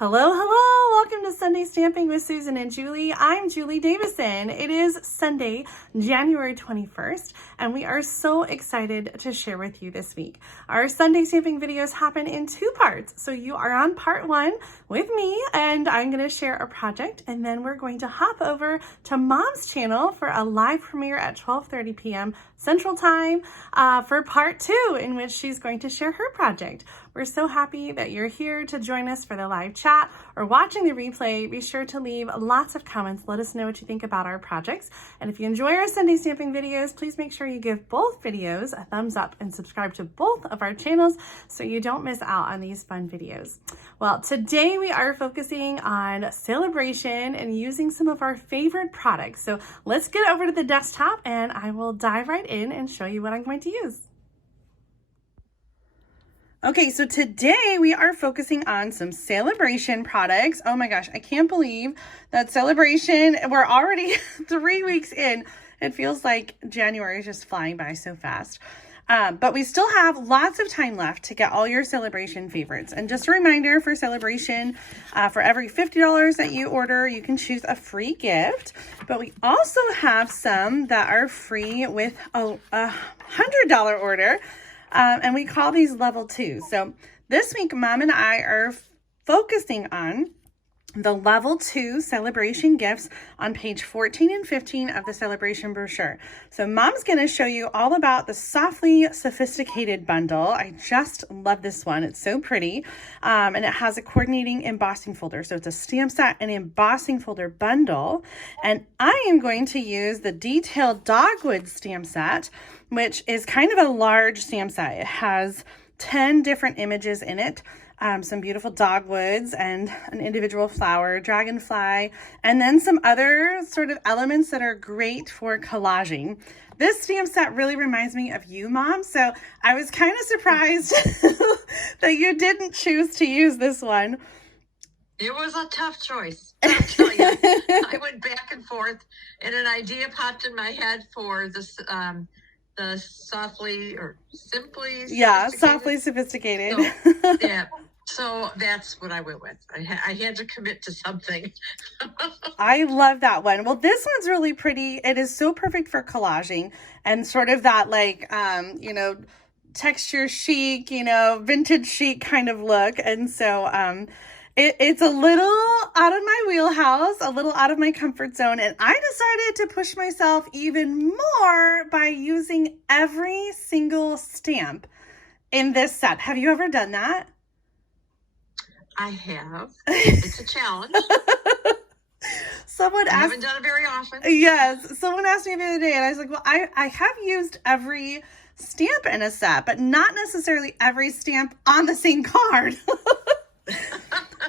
Hello, hello! Welcome to Sunday Stamping with Susan and Julie. I'm Julie Davison. It is Sunday, January 21st, and we are so excited to share with you this week. Our Sunday stamping videos happen in two parts. So you are on part one with me, and I'm going to share a project, and then we're going to hop over to Mom's channel for a live premiere at 12:30 p.m. Central Time for part two, in which she's going to share her project. We're so happy that you're here to join us for the live chat or watching the replay. Be sure to leave lots of comments. Let us know what you think about our projects. And if you enjoy our Sunday stamping videos, please make sure you give both videos a thumbs up and subscribe to both of our channels so you don't miss out on these fun videos. Well, today we are focusing on Sale-a-Bration and using some of our favorite products. So let's get over to the desktop and I will dive right in and show you what I'm going to use. Okay, so today we are focusing on some Sale-a-Bration products. Oh my gosh, I can't believe that Sale-a-Bration, we're already 3 weeks in. It feels like January is just flying by so fast. But we still have lots of time left to get all your Sale-a-Bration favorites. And just a reminder for Sale-a-Bration, for every $50 that you order, you can choose a free gift. But we also have some that are free with a $100 order. And we call these level 2. So this week, Mom and I are focusing on the level 2 Sale-a-Bration gifts on page 14 and 15 of the Sale-a-Bration brochure. So Mom's going to show you all about the Softly Sophisticated bundle. I just love this one. It's so pretty. And it has a coordinating embossing folder. So it's a stamp set and embossing folder bundle. And I am going to use the Detailed Dogwood stamp set, which is kind of a large stamp set. It has 10 different images in it. Some beautiful dogwoods and an individual flower, dragonfly, and then some other sort of elements that are great for collaging. This stamp set really reminds me of you, Mom, so I was kind of surprised that you didn't choose to use this one. It was a tough choice, I'll tell you. I went back and forth, and an idea popped in my head for this, the softly or simply sophisticated. Softly sophisticated. So, yeah. So that's what I went with. I had to commit to something. I love that one. Well, this one's really pretty. It is so perfect for collaging and sort of that like, texture chic, vintage chic kind of look. And so it's a little out of my wheelhouse, a little out of my comfort zone. And I decided to push myself even more by using every single stamp in this set. Have you ever done that? I have. It's a challenge. I haven't done it very often. Yes. Someone asked me the other day, and I was like, well, I have used every stamp in a set, but not necessarily every stamp on the same card.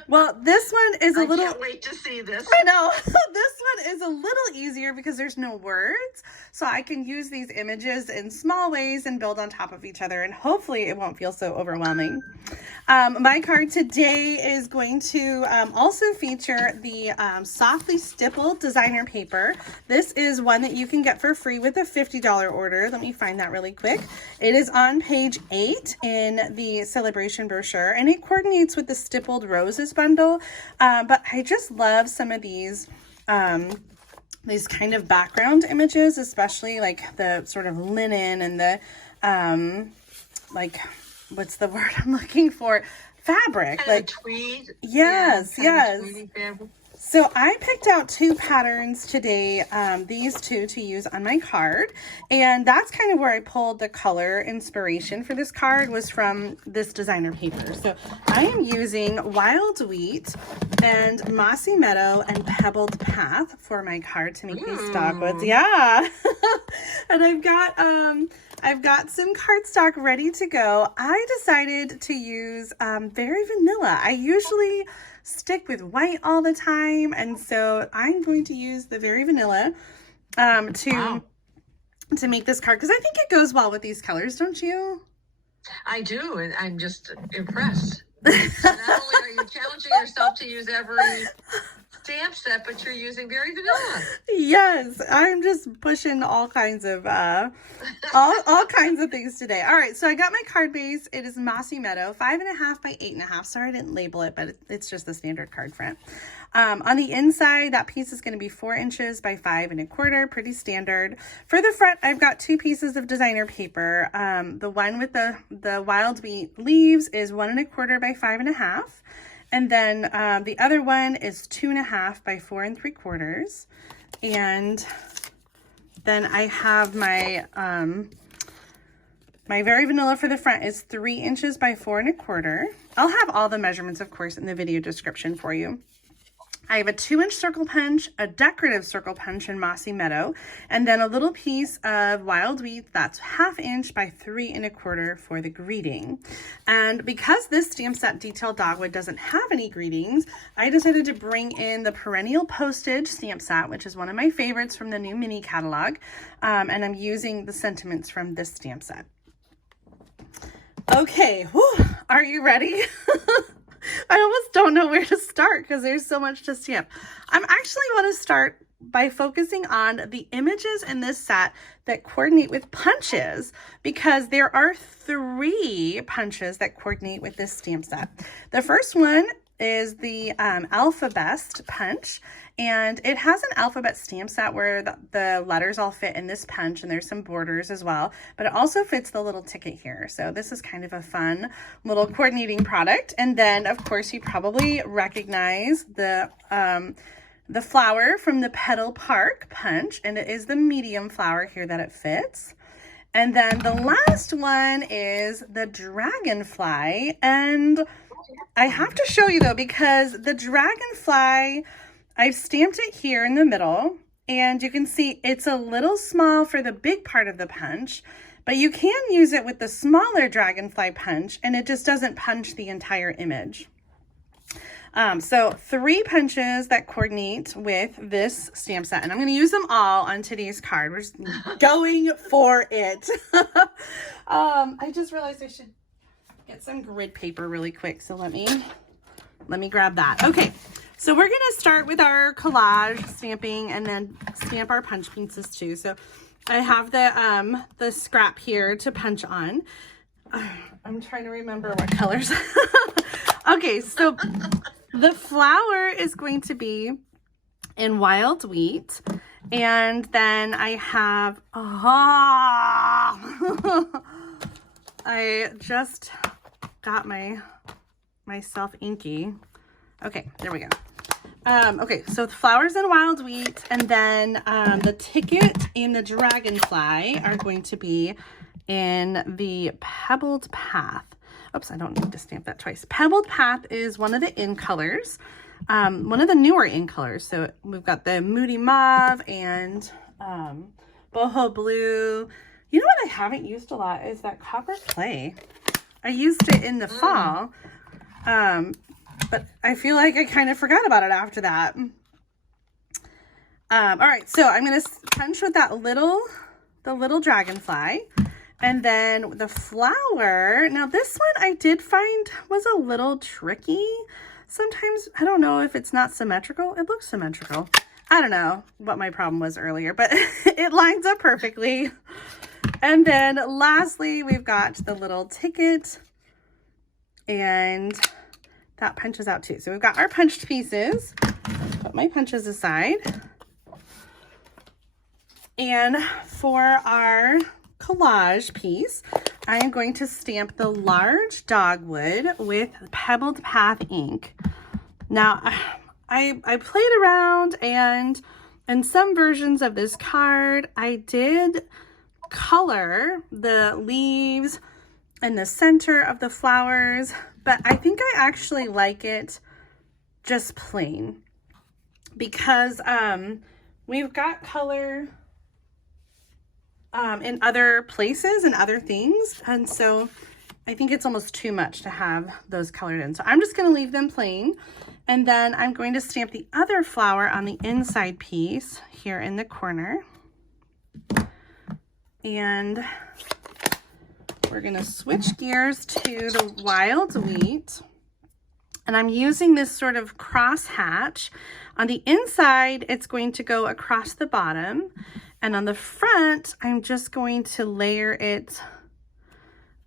Well, this one is a little... I can't wait to see this. I know. This one is a little easier because there's no words. So I can use these images in small ways and build on top of each other. And hopefully it won't feel so overwhelming. My card today is going to also feature the Softly Stippled designer paper. This is one that you can get for free with a $50 order. Let me find that really quick. It is on page 8 in the Sale-a-Bration brochure, and it coordinates with the Stippled Roses bundle. But I just love some of these kind of background images, especially like the sort of linen and the like, what's the word I'm looking for? Fabric. Kind like of tweed. Yes, yeah, yes. So I picked out 2 patterns today, these 2 to use on my card, and that's kind of where I pulled the color inspiration for this card, was from this designer paper. So I am using Wild Wheat and Mossy Meadow and Pebbled Path for my card to make these dogwoods. Yeah. And I've got some cardstock ready to go. I decided to use Very Vanilla. I usually stick with white all the time, and so I'm going to use the Very Vanilla to make this card, because I think it goes well with these colors, don't you? I do, and I'm just impressed. Not only are you challenging yourself to use every stamp set, but you're using Berry Vanilla. Yes, I'm just pushing all kinds of all kinds of things today. All right, so I got my card base. It is Mossy Meadow, 5.5 by 8.5. Sorry I didn't label it, but it's just the standard card front. On the inside, that piece is going to be 4 inches by 5.25, pretty standard. For the front, I've got 2 pieces of designer paper. The one with the wild wheat leaves is 1.25 by 5.5. And then the other one is 2.5 by 4.75. And then I have my my Berry Vanilla for the front is 3 inches by 4.25. I'll have all the measurements, of course, in the video description for you. I have a 2-inch circle punch, a decorative circle punch in Mossy Meadow, and then a little piece of wild wheat that's 1/2 inch by 3.25 for the greeting. And because this stamp set Detailed Dogwood doesn't have any greetings, I decided to bring in the Perennial Postage stamp set, which is one of my favorites from the new mini catalog. And I'm using the sentiments from this stamp set. Okay, whew, are you ready? I almost don't know where to start because there's so much to stamp. I'm actually want to start by focusing on the images in this set that coordinate with punches, because there are 3 punches that coordinate with this stamp set. The first one is the Alphabest punch, and it has an alphabet stamp set where the letters all fit in this punch, and there's some borders as well, but it also fits the little ticket here. So this is kind of a fun little coordinating product. And then of course you probably recognize the flower from the Petal Park punch, and it is the medium flower here that it fits. And then the last one is the dragonfly, and I have to show you though, because the dragonfly, I've stamped it here in the middle, and you can see it's a little small for the big part of the punch, but you can use it with the smaller dragonfly punch, and it just doesn't punch the entire image. So 3 punches that coordinate with this stamp set, and I'm going to use them all on today's card. We're just going for it. I just realized I should get some grid paper really quick, so let me grab that. Okay, so we're going to start with our collage stamping and then stamp our punch pieces too. So I have the scrap here to punch on. I'm trying to remember what colors. Okay, so the flower is going to be in wild wheat, and then I have I just got myself inky. Okay, there we go. Okay, so the flowers in wild wheat, and then the ticket and the dragonfly are going to be in the Pebbled Path. Oops, I don't need to stamp that twice. Pebbled Path is one of the in colors, one of the newer in colors. So we've got the Moody Mauve and Boho Blue. You know what I haven't used a lot is that Copper Clay. I used it in the fall, but I feel like I kind of forgot about it after that. All right, so I'm going to punch with that the little dragonfly. And then the flower, now this one I did find was a little tricky. Sometimes, I don't know if it's not symmetrical. It looks symmetrical. I don't know what my problem was earlier, but it lines up perfectly. And then lastly, we've got the little ticket, and that punches out too. So we've got our punched pieces. Put my punches aside. And for our collage piece, I am going to stamp the large dogwood with Pebbled Path ink. Now, I played around, and in some versions of this card, I did color the leaves and the center of the flowers, but I think I actually like it just plain, because we've got color in other places and other things, and so I think it's almost too much to have those colored in. So I'm just going to leave them plain, and then I'm going to stamp the other flower on the inside piece here in the corner. And we're going to switch gears to the wild wheat, And I'm using this sort of cross hatch. On the inside, it's going to go across the bottom. And on the front, I'm just going to layer it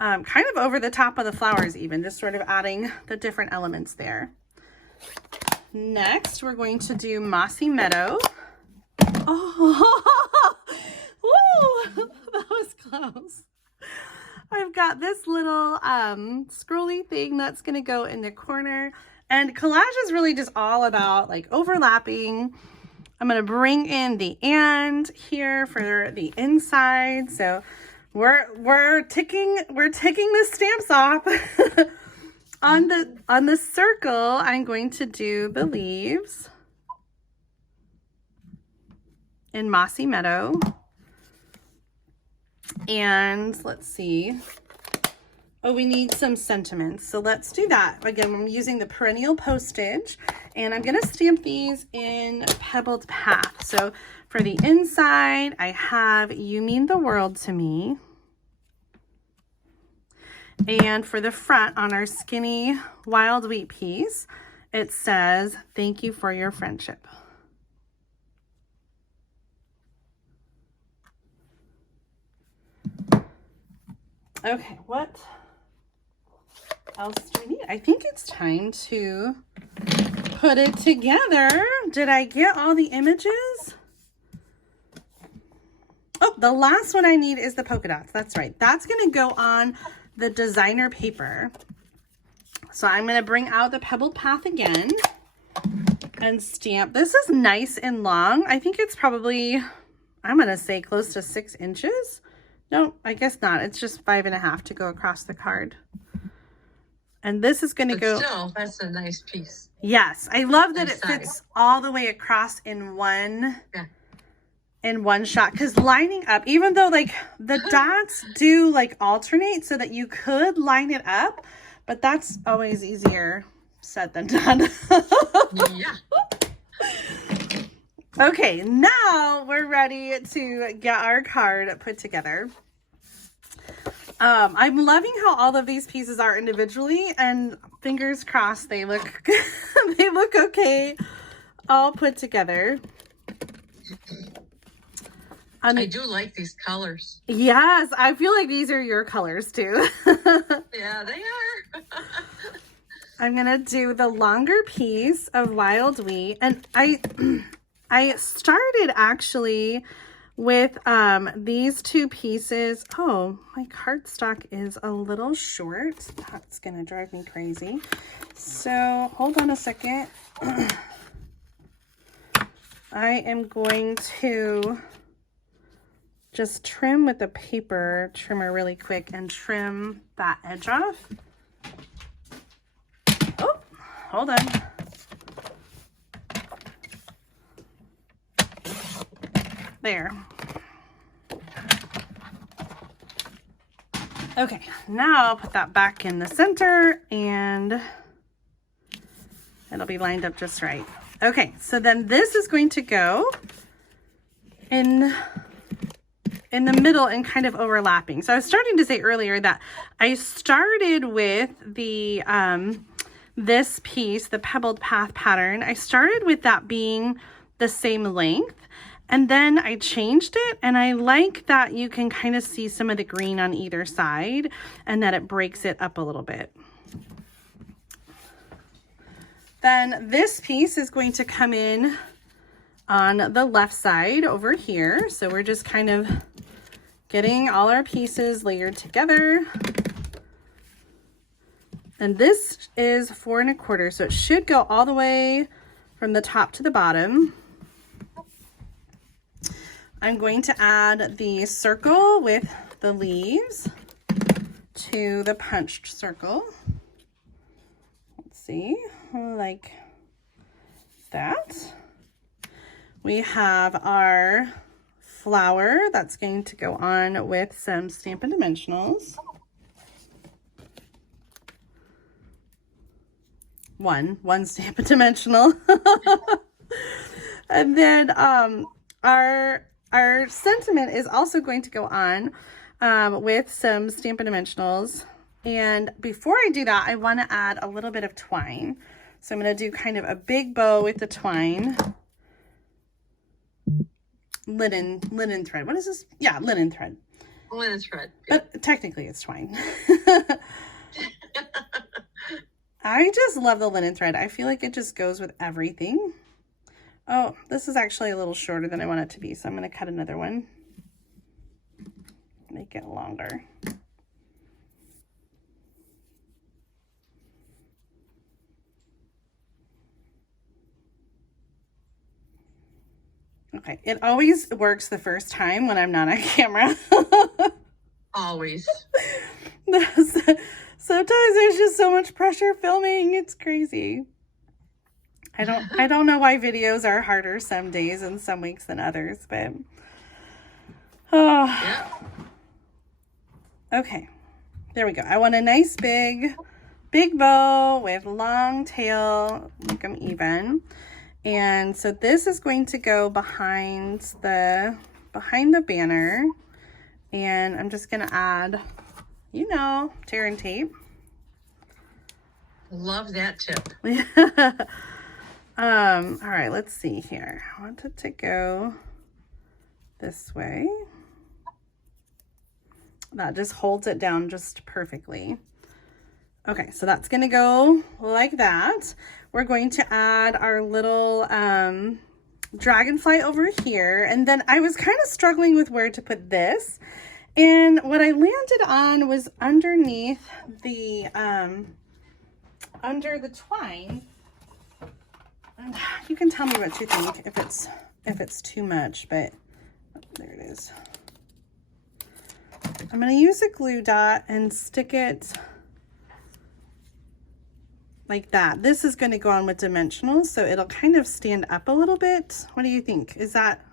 kind of over the top of the flowers even, just sort of adding the different elements there. Next, we're going to do Mossy Meadow. Oh, woo, that was close. I've got this little scrolly thing that's going to go in the corner. And collage is really just all about like overlapping. I'm going to bring in the "and" here for the inside. So we're ticking the stamps off. On the circle, I'm going to do the leaves in Mossy Meadow. And let's see. Oh, we need some sentiments. So let's do that. Again, I'm using the perennial postage, and I'm going to stamp these in Pebbled Path. So for the inside, I have "You Mean the World to Me." And for the front, on our skinny wild wheat piece, it says, "Thank you for your friendship." Okay, what else do we need? I think it's time to put it together. Did I get all the images? Oh, the last one I need is the polka dots. That's right. That's going to go on the designer paper. So I'm going to bring out the Pebbled Path again and stamp. This is nice and long. I think it's probably, I'm going to say close to 6 inches. No, I guess not. It's just 5.5 to go across the card. And this is going to go. Still, that's a nice piece. Yes, I love that it fits all the way across in one. Yeah. In one shot, because lining up, even though like the dots do like alternate so that you could line it up, but that's always easier said than done. Yeah. Okay, now we're ready to get our card put together. I'm loving how all of these pieces are individually, and fingers crossed they look they look okay all put together. I do like these colors. Yes, I feel like these are your colors too. Yeah, they are. I'm gonna do the longer piece of wild wheat, and I started actually with these two pieces. Oh, my cardstock is a little short. That's gonna drive me crazy. So hold on a second. I am going to just trim with the paper trimmer really quick and trim that edge off. Oh, hold on. There. Okay, now I'll put that back in the center and it'll be lined up just right. Okay, so then this is going to go in the middle and kind of overlapping. So I was starting to say earlier that I started with the this piece, the Pebbled Path pattern. I started with that being the same length, and then I changed it, and I like that you can kind of see some of the green on either side and that it breaks it up a little bit. Then this piece is going to come in on the left side over here. So we're just kind of getting all our pieces layered together. And this is 4 1/4, so it should go all the way from the top to the bottom. I'm going to add the circle with the leaves to the punched circle. Let's see, like that. We have our flower that's going to go on with some Stampin' Dimensionals. One Stampin' Dimensional. And then our sentiment is also going to go on with some Stampin' Dimensionals. And before I do that, I want to add a little bit of twine. So I'm going to do kind of a big bow with the twine. Linen thread. What is this? Yeah, linen thread. Linen thread. But technically it's twine. I just love the linen thread. I feel like it just goes with everything. Oh, this is actually a little shorter than I want it to be, so I'm going to cut another one. Make it longer. Okay, it always works the first time when I'm not on camera. Always. Sometimes there's just so much pressure filming. It's crazy. I don't know why videos are harder some days and some weeks than others, but oh. Yeah. Okay. There we go. I want a nice big bow with long tail, make them even. And so this is going to go behind the banner. And I'm just going to add, you know, tear and tape. Love that tip. All right, let's see here. I want it to go this way. That just holds it down just perfectly. Okay, so that's gonna go like that. We're going to add our little dragonfly over here. And then I was kind of struggling with where to put this. And what I landed on was underneath the, under the twine. And you can tell me what you think if it's too much, but oh, there it is. I'm going to use a glue dot and stick it like that. This is going to go on with dimensionals, so it'll kind of stand up a little bit. What do you think? Is that?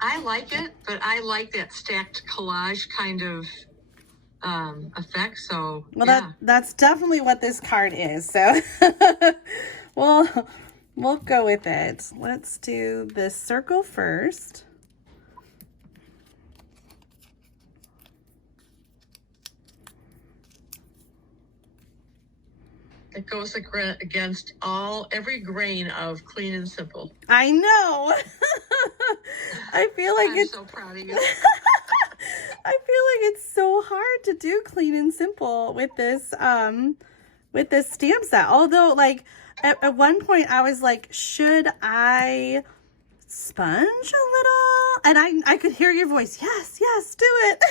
I like it, but I like that stacked collage kind of effect. So Well, yeah. that's definitely what this card is. So we'll go with it. Let's do this circle first. It goes against every grain of Clean and Simple. I know. I feel like I'm so proud of you. I feel like it's so hard to do Clean and Simple with this stamp set. Although, like, at one point I was like, should I sponge a little? And I could hear your voice. Yes, do it.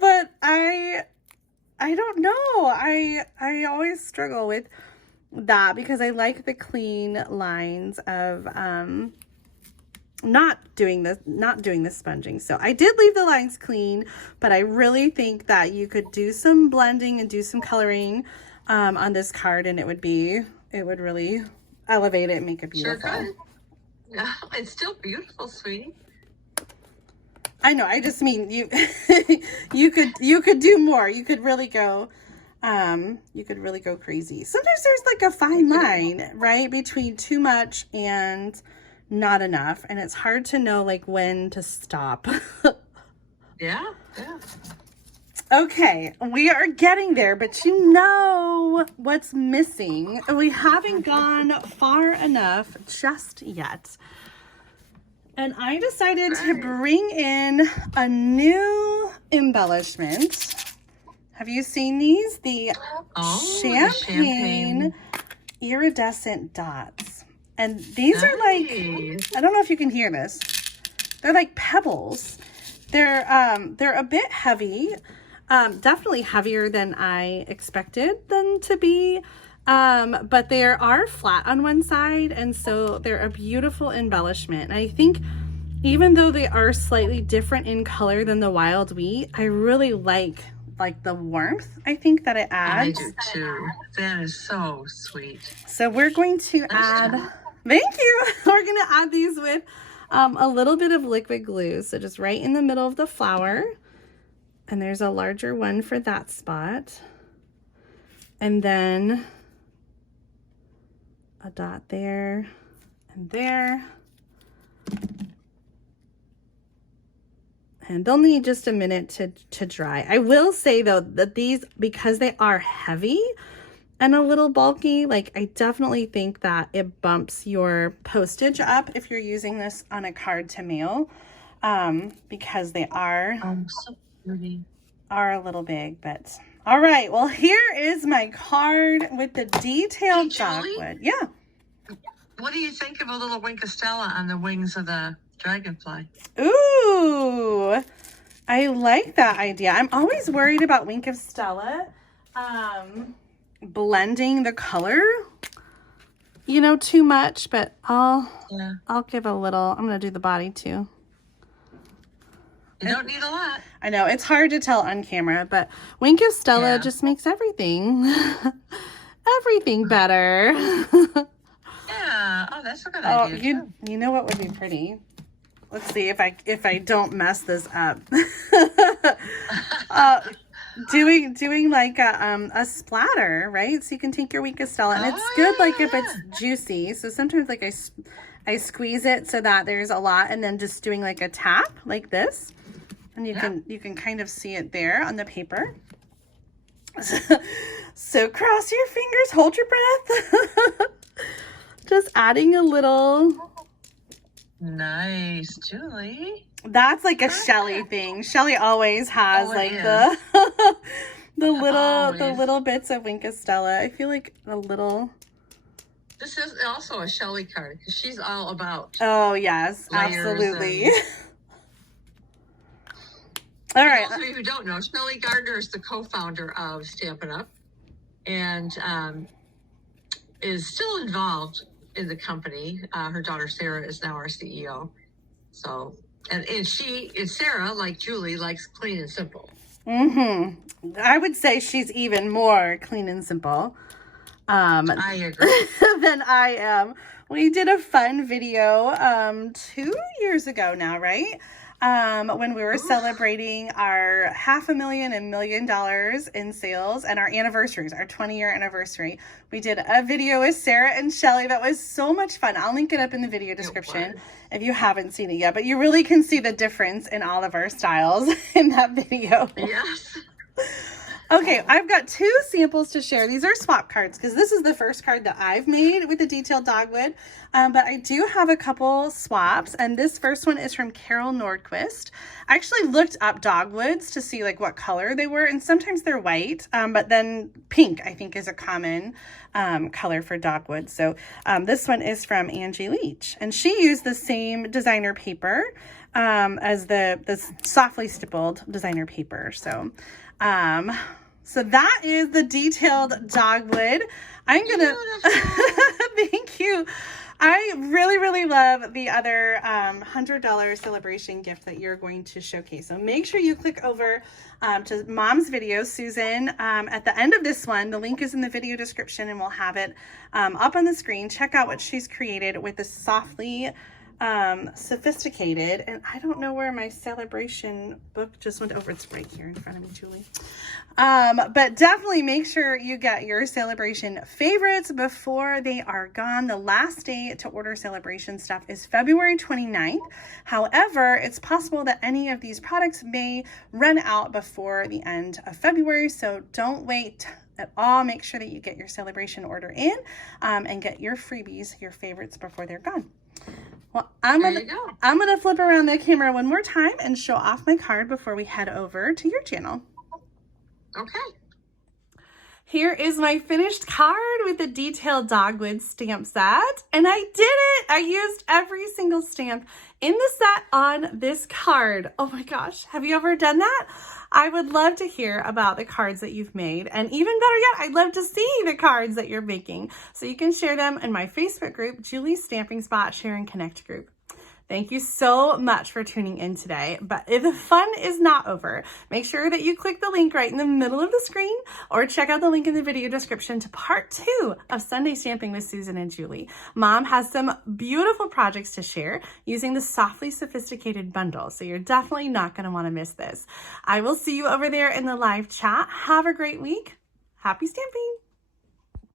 but I don't know. I always struggle with that because I like the clean lines of not doing the sponging. So I did leave the lines clean, but I really think that you could do some blending and do some coloring on this card, and it would really elevate it and make it beautiful. Sure could. Yeah, it's still beautiful, sweetie. I know. I just mean you you could do more. You could really go crazy. Sometimes there's like a fine line, right, between too much and not enough, and it's hard to know like when to stop. Yeah. Okay, we are getting there, but you know what's missing? We haven't gone far enough just yet. And I decided to bring in a new embellishment. Have you seen these? The champagne iridescent dots. And these are like, I don't know if you can hear this. They're like pebbles. They're a bit heavy. Definitely heavier than I expected them to be. But they are flat on one side, and so they're a beautiful embellishment. And I think even though they are slightly different in color than the wild wheat, I really like the warmth I think that it adds. I do too. That is so sweet. So we're going to add, thank you. We're going to add these with a little bit of liquid glue. So just right in the middle of the flower. And there's a larger one for that spot. And then a dot there and there. And they'll need just a minute to dry. I will say though that these, because they are heavy and a little bulky, like I definitely think that it bumps your postage up if you're using this on a card to mail, because they are, So pretty. are a little big. But all right, well, here is my card with the detailed dogwood. Yeah. What do you think of a little Wink of Stella on the wings of the dragonfly? Ooh, I like that idea. I'm always worried about Wink of Stella blending the color, you know, too much, but I'll give a little. I'm gonna do the body too. You don't need a lot. I know it's hard to tell on camera, but Wink of Stella just makes everything better. Yeah. Oh, that's a good idea. You know what would be pretty? Let's see if I don't mess this up. Doing like a splatter, right? So you can take your Wink of Stella, and it's good like if it's juicy. So sometimes like I squeeze it so that there's a lot, and then just doing like a tap like this, and you can kind of see it there on the paper. So cross your fingers, hold your breath. Just adding a little. Nice, Julie. That's like a Shelli thing. Shelli always has like the little bits of Wink of Stella. I feel like a little. This is also a Shelli card because she's all about. Oh yes, absolutely. All right. For those of you who don't know, Shelli Gardner is the co-founder of Stampin' Up, and is still involved in the company. Her daughter Sarah is now our CEO. So, and Sarah, like Julie, likes clean and simple. I would say she's even more clean and simple. I agree. Than I am. We did a fun video 2 years ago now, right? When we were celebrating our $500,000 and $1 million in sales and our anniversaries, our 20-year anniversary. We did a video with Sarah and Shelli that was so much fun. I'll link it up in the video description if you haven't seen it yet, but you really can see the difference in all of our styles in that video. Yes. Okay, I've got 2 samples to share. These are swap cards because this is the first card that I've made with the Detailed Dogwood. But I do have a couple swaps, and this first one is from Carol Nordquist. I actually looked up dogwoods to see like what color they were, and sometimes they're white, but then pink I think is a common color for dogwood. So this one is from Angie Leach, and she used the same designer paper as the softly stippled designer paper. So so that is the Detailed Dogwood. I'm gonna thank you. I really, really love the other $100 celebration gift that you're going to showcase. So make sure you click over to Mom's video, Susan. At the end of this one, the link is in the video description, and we'll have it up on the screen. Check out what she's created with the softly sophisticated, and I don't know where my celebration book just went over. It's right here in front of me, Julie. But definitely make sure you get your celebration favorites before they are gone. The last day to order celebration stuff is February 29th. However, it's possible that any of these products may run out before the end of February, so don't wait at all. Make sure that you get your celebration order in and get your freebies, your favorites, before they're gone. Well, I'm gonna flip around the camera one more time and show off my card before we head over to your channel. Okay. Here is my finished card with the Detailed Dogwood stamp set, and I did it! I used every single stamp in the set on this card. Oh my gosh, have you ever done that? I would love to hear about the cards that you've made, and even better yet, I'd love to see the cards that you're making, so you can share them in my Facebook group, Julie's Stamping Spot Share and Connect group. Thank you so much for tuning in today, but if the fun is not over, make sure that you click the link right in the middle of the screen, or check out the link in the video description to part 2 of Sunday Stamping with Susan and Julie. Mom has some beautiful projects to share using the softly sophisticated bundle, so you're definitely not going to want to miss this. I will see you over there in the live chat. Have a great week. Happy stamping!